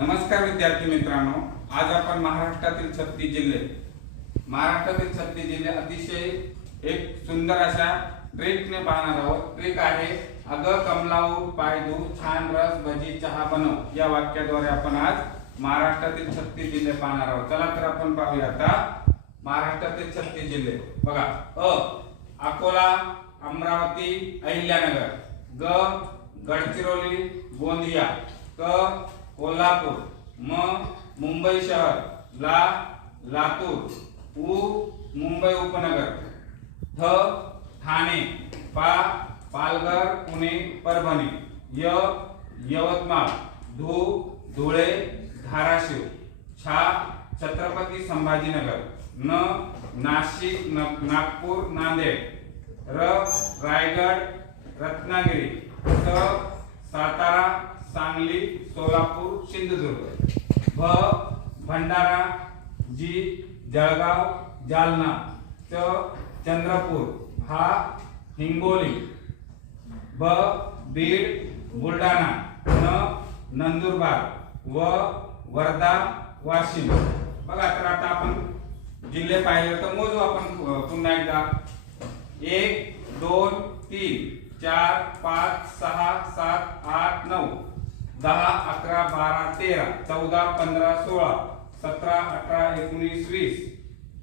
नमस्कार विद्यार्थी मित्रांनो, आज आपण महाराष्ट्रातील 36 जिल्हे अतिशय एक सुंदर अशा ट्रिकने पाहणार आहोत। ट्रिक आहे अग कमलाऊ पाय धु छान रस भजी चहा बनव। या वाक्याद्वारे आपण आज महाराष्ट्रातील 36 जिल्हे पाहणार आहोत। चला तर आपण पाहूया आता महाराष्ट्रातील 36 जिल्हे। बघा, अकोला, अमरावती, अहिल्यानगर, गडचिरोली, गोंदिया, कोल्हापूर, मुंबई शहर, लातूर, मुंबई उपनगर, ठाणे, पालघर, पुणे, परभणी, यवतमाळ, धुळे, धाराशिव, छत्रपती संभाजीनगर, नाशिक, नागपूर, नांदेड, रायगड, रत्नागिरी, सातारा, सांगली, सोलापूर, सिंधुदुर्ग, भंडारा, जळगाव, जालना, चंद्रपूर, हिंगोली, बीड, बुलढाणा, नंदुरबार, वर्धा, वाशिम। बघा, तर आता आपण जिल्हे पाहिले तर मोजू आपण पुन्हा एकदा। 1 2 3 4 5 6 7 8 9 10 11 12 13 14 15 16 17 18 19 20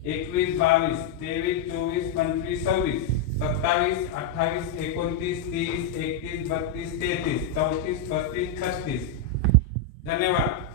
21 22 23 24 25 26 27 28 29 30 31 32 33 34 35 36। धन्यवाद।